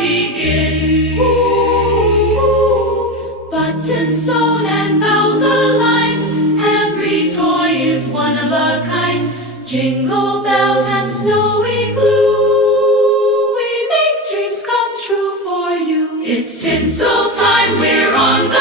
begin. Buttons sewn and bells aligned, every toy is one of a kind. Jingle bells and snowy glue, we make dreams come true for you. It's tinsel time, we're on the